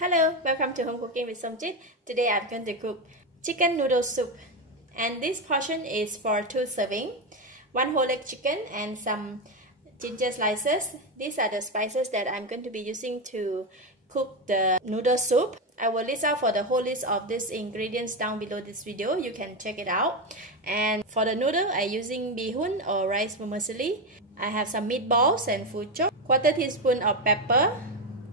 Hello, welcome to Home Cooking with Somjit. Today I'm going to cook chicken noodle soup, and this portion is for 2 serving, 1 whole leg chicken and some ginger slices. These are the spices that I'm going to be using to cook the noodle soup. I will list out for the whole list of these ingredients down below this video. You can check it out. And for the noodle, I'm using Hoon or rice vermicelli. I have some meatballs and Fu Chok, 1/4 teaspoon of pepper,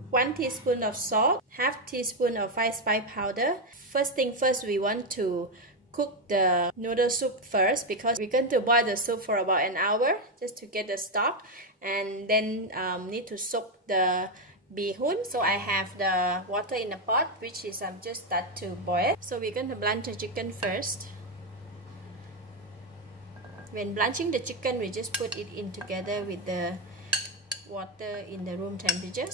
1 teaspoon of salt, 1/2 teaspoon of 5 spice powder. First thing first, we want to cook the noodle soup first because we're going to boil the soup for about an hour just to get the stock, and then need to soak the bihun. So I have the water in the pot, which is just start to boil. So we're going to blanch the chicken first. When blanching the chicken, we just put it in together with the water in the room temperature.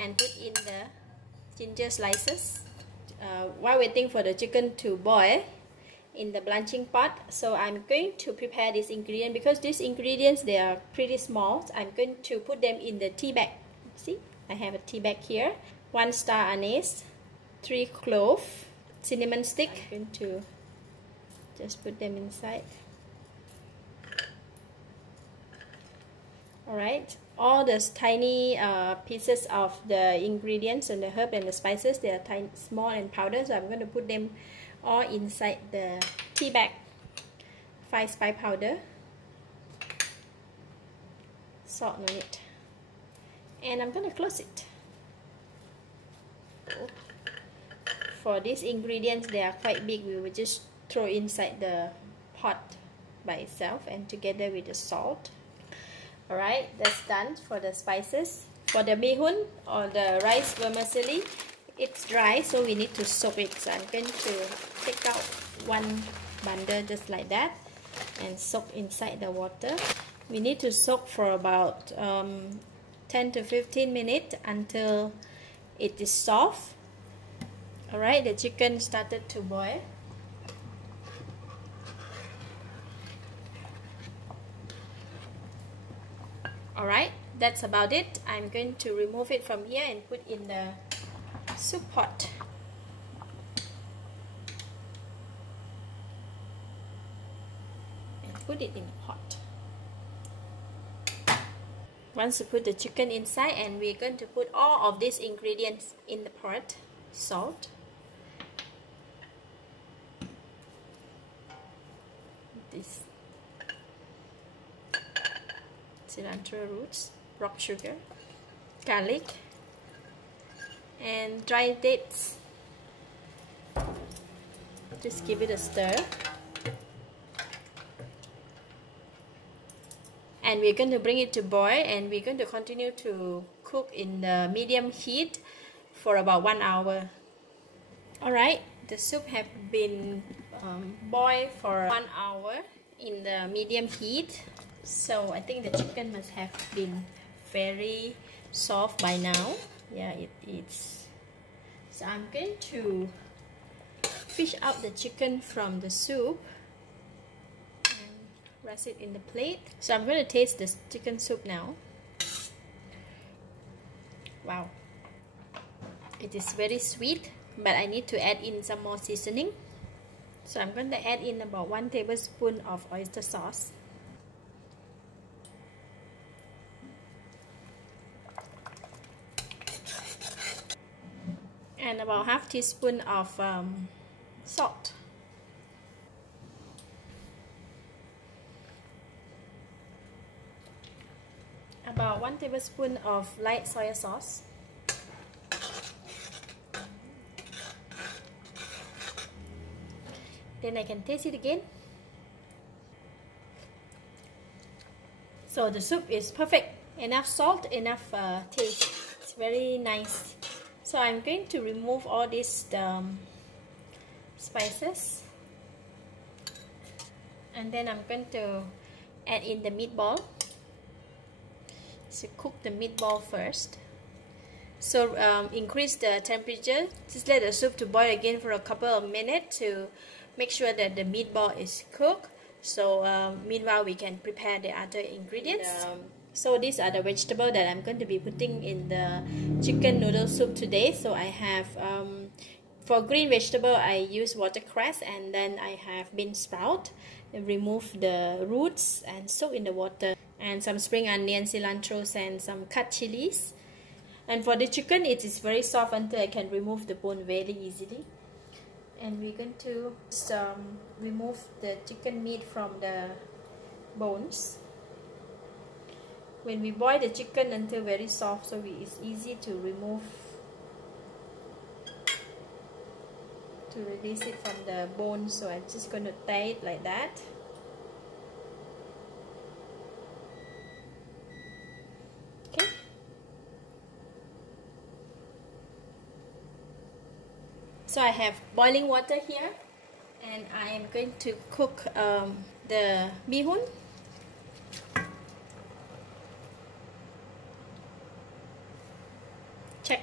And put in the ginger slices while waiting for the chicken to boil in the blanching pot. So I'm going to prepare this ingredient because these ingredients, they are pretty small. So I'm going to put them in the tea bag. See, I have a tea bag here. 1 star anise, 3 cloves, cinnamon stick. I'm going to just put them inside. Alright, all those tiny pieces of the ingredients and the herb and the spices, they are tiny, small and powder, so I'm going to put them all inside the tea bag. 5 spice powder, salt on it, and I'm going to close it. For these ingredients, they are quite big. We will just throw inside the pot by itself and together with the salt. Alright, that's done for the spices. For the bihun or the rice vermicelli, it's dry, so we need to soak it. So I'm going to take out 1 bundle just like that and soak inside the water. We need to soak for about 10 to 15 minutes until it is soft. Alright, the chicken started to boil. Alright, that's about it. I'm going to remove it from here and put in the soup pot. And put it in the pot. Once you put the chicken inside, and we're going to put all of these ingredients in the pot. Salt, this cilantro roots, rock sugar, garlic, and dried dates. Just give it a stir. And we're going to bring it to boil, and we're going to continue to cook in the medium heat for about 1 hour. Alright, the soup have been boiled for 1 hour in the medium heat. So I think the chicken must have been very soft by now. Yeah, it is. So I'm going to fish out the chicken from the soup and rest it in the plate. So I'm going to taste the chicken soup now. Wow, it is very sweet, but I need to add in some more seasoning. So I'm going to add in about 1 tablespoon of oyster sauce. And about 1/2 teaspoon of salt. About 1 tablespoon of light soy sauce. Then I can taste it again. So the soup is perfect. Enough salt, enough taste. It's very nice. So I'm going to remove all these spices, and then I'm going to add in the meatball. So cook the meatball first. So increase the temperature. Just let the soup to boil again for a couple of minutes to make sure that the meatball is cooked. So meanwhile we can prepare the other ingredients. So these are the vegetables that I'm going to be putting in the chicken noodle soup today. So I have for green vegetable I use watercress, and then I have beansprout. Remove the roots and soak in the water, and some spring onion, cilantro, and some cut chilies. And for the chicken, it is very soft until I can remove the bone very easily. And we're going to remove the chicken meat from the bones. When we boil the chicken until very soft, so it's easy to remove, to release it from the bones. So I'm just going to tie it like that. Okay. So I have boiling water here, and I am going to cook the bihun. Check.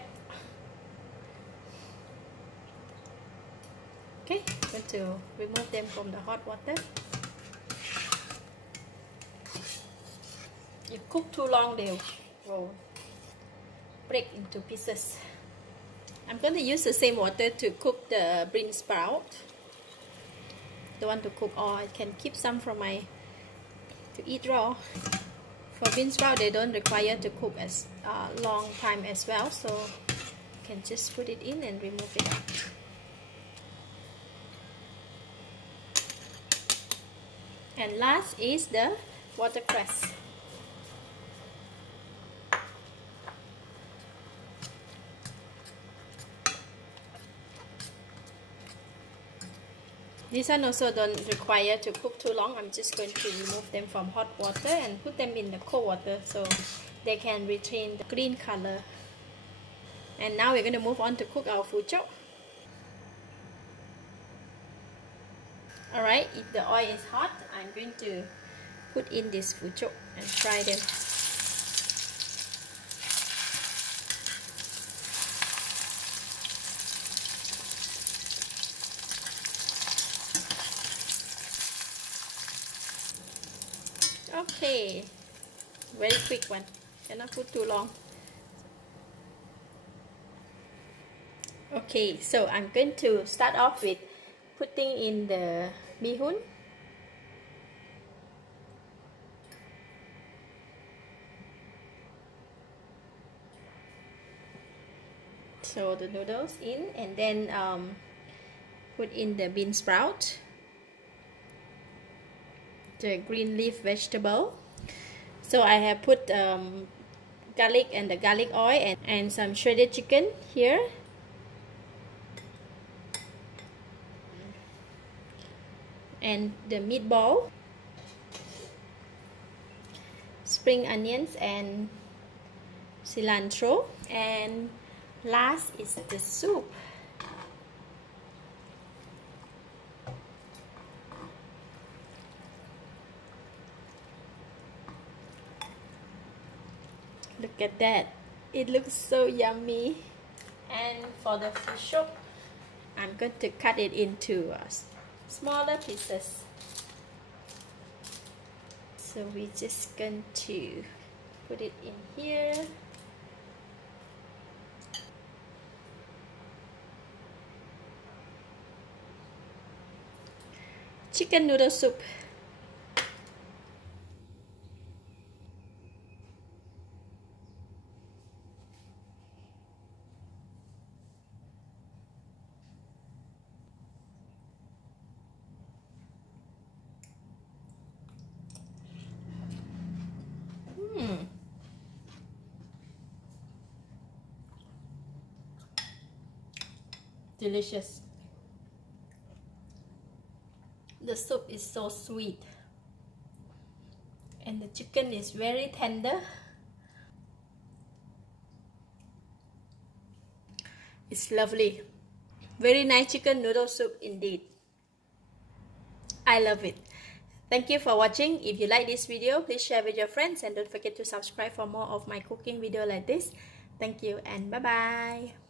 Okay, I'm going to remove them from the hot water. You cook too long, they will break into pieces. I'm going to use the same water to cook the beansprout. Don't want to cook all. I can keep some from my to eat raw. For beansprout, they don't require to cook as long time as well, so you can just put it in and remove it out. And last is the watercress. This one also don't require to cook too long. I'm just going to remove them from hot water and put them in the cold water so they can retain the green color. And now we're going to move on to cook our Fu Chok. Alright, if the oil is hot, I'm going to put in this Fu Chok and fry them. Okay, very quick one, cannot put too long. Okay, so I'm going to start off with putting in the bihun. So the noodles in, and then put in the beansprout, the green leaf vegetable. So I have put garlic and the garlic oil and some shredded chicken here. And the meatball, spring onions and cilantro, and last is the soup. Look at that, it looks so yummy. And for the Fu Chok, I'm going to cut it into smaller pieces. So we're just going to put it in here. Chicken noodle soup. Delicious. The soup is so sweet and the chicken is very tender. It's lovely. Very nice chicken noodle soup indeed. I love it. Thank you for watching. If you like this video, please share with your friends and don't forget to subscribe for more of my cooking video like this. Thank you and bye bye.